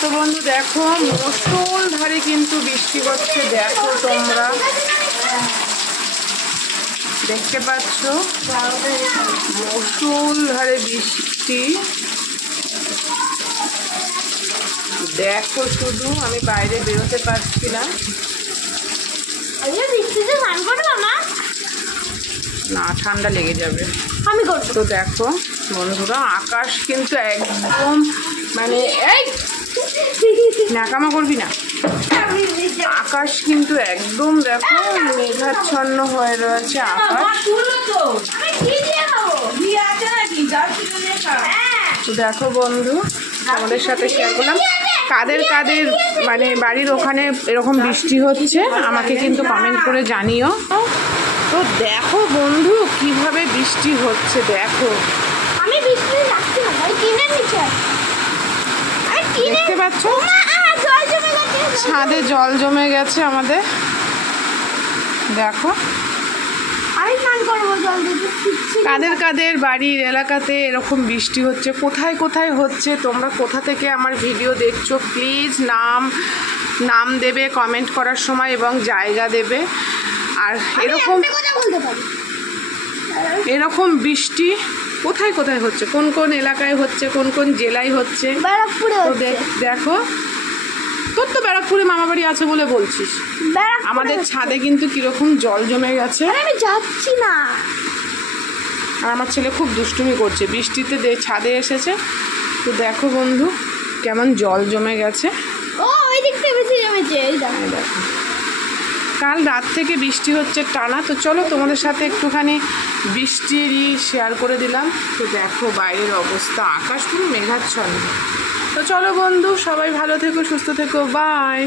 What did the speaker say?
তো বন্ধু দেখো মুষলধারে কিন্তু বৃষ্টি হচ্ছে। দেখো তোমরা দেখতে পাচ্ছ মুষলধারে বৃষ্টি। দেখো শুধু আমি বাইরে বেরোতে পারছি না। না ঠান্ডা লেগে যাবে। আমি করবো। তো দেখো বন্ধুরা আকাশ কিন্তু একদম মানে এই নাকামা করবি না, আকাশ কিন্তু একদম দেখো মেঘাচ্ছন্ন হয়ে রয়েছে আকাশ। তো দেখো বন্ধু আমাদের সাথে শেয়ার করলাম কাদের কাদের মানে বাড়ির ওখানে এরকম বৃষ্টি হচ্ছে আমাকে কিন্তু কমেন্ট করে জানিও। তো দেখো বন্ধু কিভাবে বৃষ্টি হচ্ছে। দেখো আমি বৃষ্টি যাচ্ছি না ভাই, টিনের নিচে দেখতে পাচ্ছ ছাদে জল জমে গেছে আমাদের। দেখো আমি স্নান করবো জল দিয়ে। কাদের কাদের বাড়ির এলাকাতে এরকম বৃষ্টি হচ্ছে, কোথায় কোথায় হচ্ছে, তোমরা কোথা থেকে আমার ভিডিও দেখছো প্লিজ নাম দেবে কমেন্ট করার সময় এবং জায়গা দেবে। আর এরকম বৃষ্টি কোথায় কোথায় হচ্ছে, কোন কোন এলাকায় হচ্ছে, কোন কোন জেলায় হচ্ছে। দেখো তোর তো ব্যারাকপুরে মামা বাড়ি আছে বলে বলছিস, আমাদের ছাদে কিন্তু কিরকম জল জমে গেছে। আমি যাচ্ছি না। আর আমার ছেলে খুব দুষ্টুমি করছে, বৃষ্টিতে ছাদে এসেছে। তো দেখো বন্ধু কেমন জল জমে গেছে। ও ওই দিক থেকে বেশি জমেছে। এই দেখো কাল রাত থেকে বৃষ্টি হচ্ছে টানা। তো চলো তোমাদের সাথে একটুখানি বৃষ্টিরই শেয়ার করে দিলাম। তো দেখো বাইরের অবস্থা, আকাশ পুরো মেঘাচ্ছন্ন। তো চলো বন্ধু সবাই ভালো থেকো, সুস্থ থেকো, বাই।